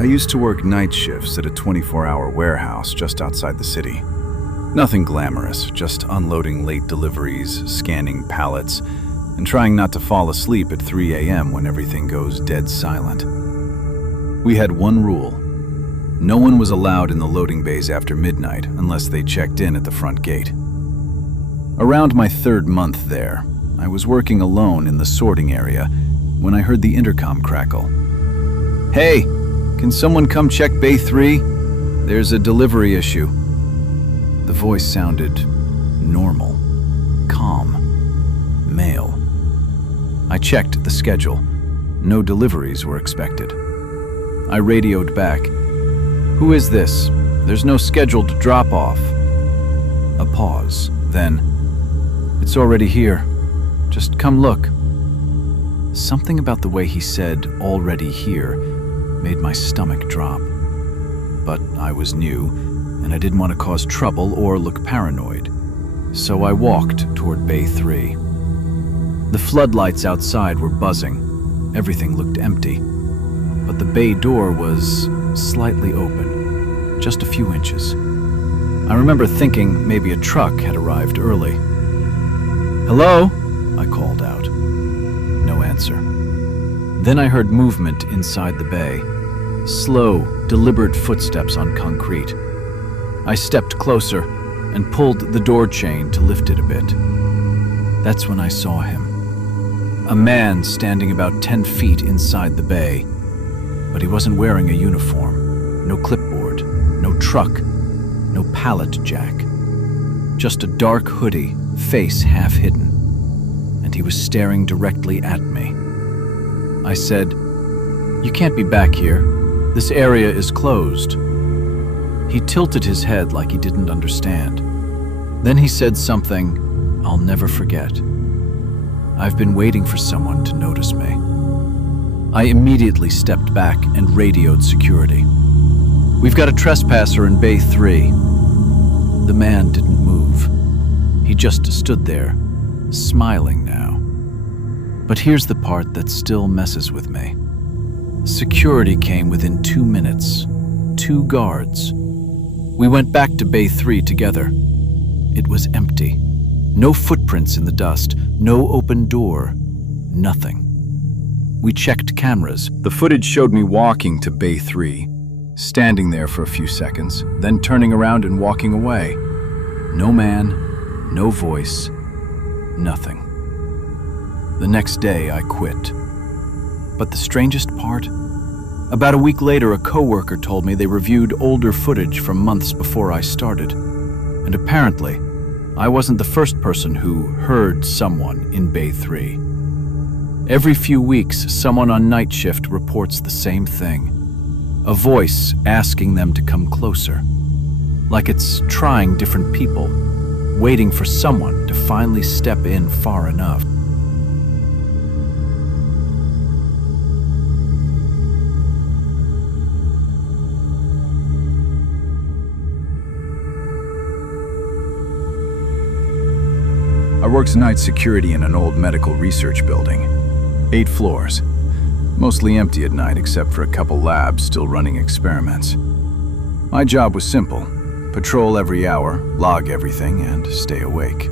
I used to work night shifts at a 24-hour warehouse just outside the city. Nothing glamorous, just unloading late deliveries, scanning pallets, and trying not to fall asleep at 3 a.m. when everything goes dead silent. We had one rule. No one was allowed in the loading bays after midnight unless they checked in at the front gate. Around my third month there, I was working alone in the sorting area when I heard the intercom crackle. "Hey, can someone come check Bay 3? There's a delivery issue." The voice sounded normal, calm, male. I checked the schedule. No deliveries were expected. I radioed back. "Who is this? There's no scheduled drop-off." A pause, then, "It's already here. Just come look." Something about the way he said, "already here," made my stomach drop. But I was new, and I didn't want to cause trouble or look paranoid. So I walked toward Bay 3. The floodlights outside were buzzing. Everything looked empty. But the bay door was slightly open, just a few inches. I remember thinking maybe a truck had arrived early. "Hello?" I called out. No answer. Then I heard movement inside the bay. Slow, deliberate footsteps on concrete. I stepped closer and pulled the door chain to lift it a bit. That's when I saw him. A man standing about 10 feet inside the bay. But he wasn't wearing a uniform, no clipboard, no truck, no pallet jack. Just a dark hoodie, face half hidden. And he was staring directly at me. I said, "You can't be back here. This area is closed." He tilted his head like he didn't understand. Then he said something I'll never forget. "I've been waiting for someone to notice me." I immediately stepped back and radioed security. "We've got a trespasser in Bay 3. The man didn't move. He just stood there, smiling now. But here's the part that still messes with me. Security came within 2 minutes. 2 guards. We went back to Bay 3 together. It was empty. No footprints in the dust, no open door, nothing. We checked cameras. The footage showed me walking to Bay 3, standing there for a few seconds, then turning around and walking away. No man, no voice, nothing. The next day, I quit. But the strangest part? About a week later, a coworker told me they reviewed older footage from months before I started. And apparently, I wasn't the first person who heard someone in Bay 3. Every few weeks, someone on night shift reports the same thing. A voice asking them to come closer. Like it's trying different people, waiting for someone to finally step in far enough. I worked night security in an old medical research building. 8 floors. Mostly empty at night except for a couple labs still running experiments. My job was simple. Patrol every hour, log everything, and stay awake.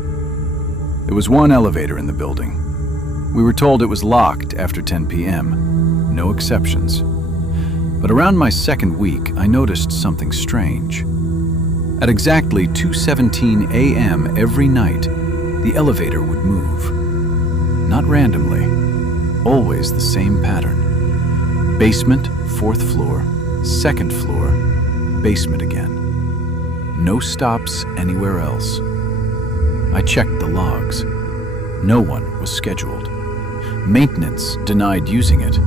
There was one elevator in the building. We were told it was locked after 10 p.m. No exceptions. But around my second week, I noticed something strange. At exactly 2:17 a.m. every night, the elevator would move. Not randomly, always the same pattern. Basement, 4th floor, 2nd floor, basement again. No stops anywhere else. I checked the logs. No one was scheduled. Maintenance denied using it.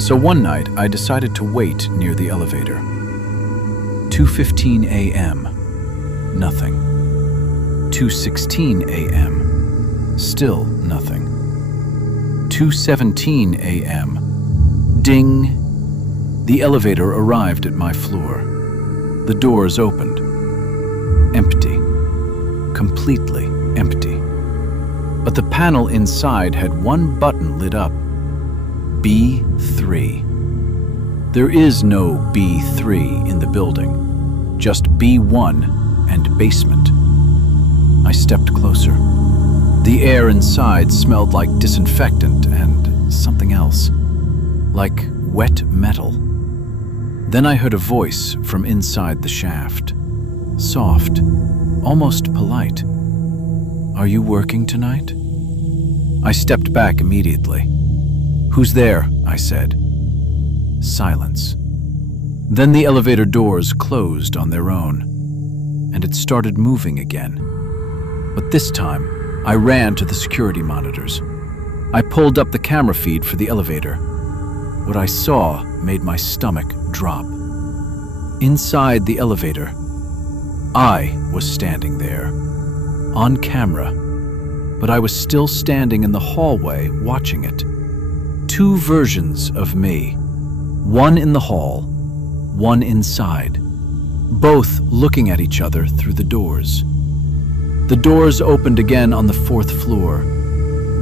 So one night, I decided to wait near the elevator. 2:15 a.m., nothing. 2:16 a.m., still nothing. 2:17 a.m., ding! The elevator arrived at my floor. The doors opened. Empty. Completely empty. But the panel inside had one button lit up. B3. There is no B3 in the building, just B1 and basement. I stepped closer. The air inside smelled like disinfectant and something else, like wet metal. Then I heard a voice from inside the shaft, soft, almost polite. "Are you working tonight?" I stepped back immediately. "Who's there?" I said. Silence. Then the elevator doors closed on their own, and it started moving again. But this time, I ran to the security monitors. I pulled up the camera feed for the elevator. What I saw made my stomach drop. Inside the elevator, I was standing there, on camera, but I was still standing in the hallway watching it. Two versions of me, one in the hall, one inside, both looking at each other through the doors. The doors opened again on the 4th floor.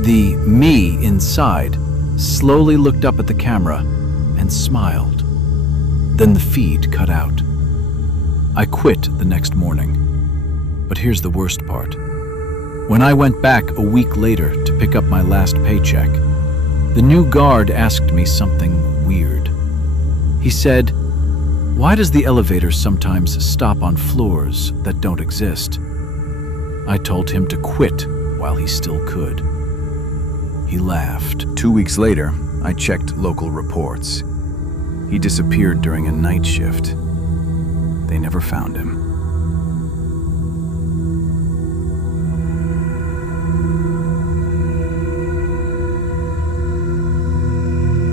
The me inside slowly looked up at the camera and smiled. Then the feed cut out. I quit the next morning. But here's the worst part. When I went back a week later to pick up my last paycheck, the new guard asked me something weird. He said, "Why does the elevator sometimes stop on floors that don't exist?" I told him to quit while he still could. He laughed. 2 weeks later, I checked local reports. He disappeared during a night shift. They never found him.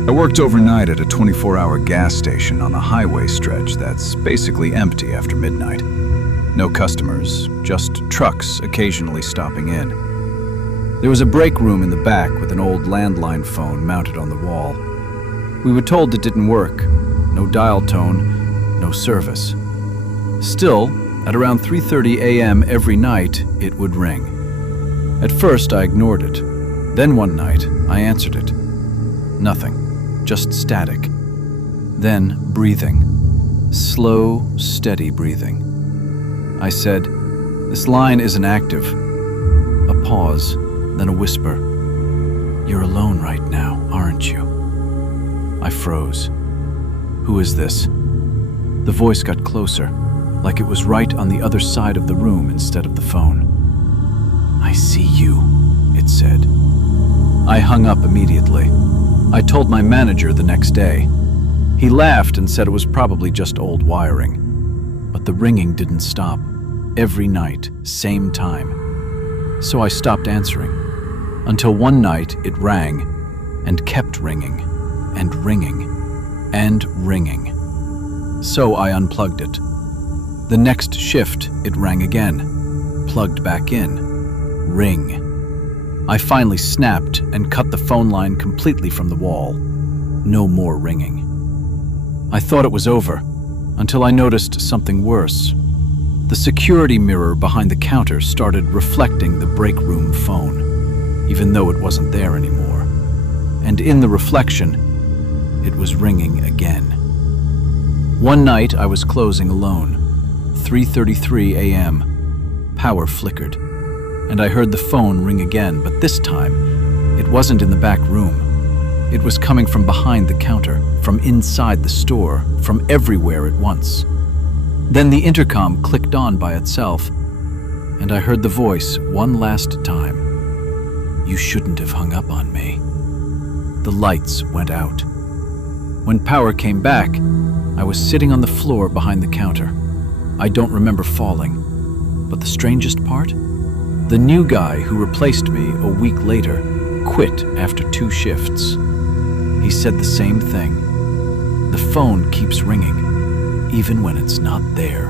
I worked overnight at a 24-hour gas station on a highway stretch that's basically empty after midnight. No customers, just trucks occasionally stopping in. There was a break room in the back with an old landline phone mounted on the wall. We were told it didn't work. No dial tone, no service. Still, at around 3:30 a.m. every night, it would ring. At first, I ignored it. Then one night, I answered it. Nothing, just static. Then breathing. Slow, steady breathing. I said, "This line isn't active." A pause, then a whisper. "You're alone right now, aren't you?" I froze. "Who is this?" The voice got closer, like it was right on the other side of the room instead of the phone. "I see you," it said. I hung up immediately. I told my manager the next day. He laughed and said it was probably just old wiring. But the ringing didn't stop. Every night, same time. So I stopped answering. Until one night it rang and kept ringing and ringing and ringing. So I unplugged it. The next shift it rang again, plugged back in, ring. I finally snapped and cut the phone line completely from the wall. No more ringing. I thought it was over until I noticed something worse. The security mirror behind the counter started reflecting the break room phone, even though it wasn't there anymore. And in the reflection, it was ringing again. One night I was closing alone, 3:33 a.m. Power flickered, and I heard the phone ring again, but this time, it wasn't in the back room. It was coming from behind the counter, from inside the store, from everywhere at once. Then the intercom clicked on by itself, and I heard the voice one last time. "You shouldn't have hung up on me." The lights went out. When power came back, I was sitting on the floor behind the counter. I don't remember falling. But the strangest part? The new guy who replaced me a week later quit after 2 shifts. He said the same thing. The phone keeps ringing, even when it's not there.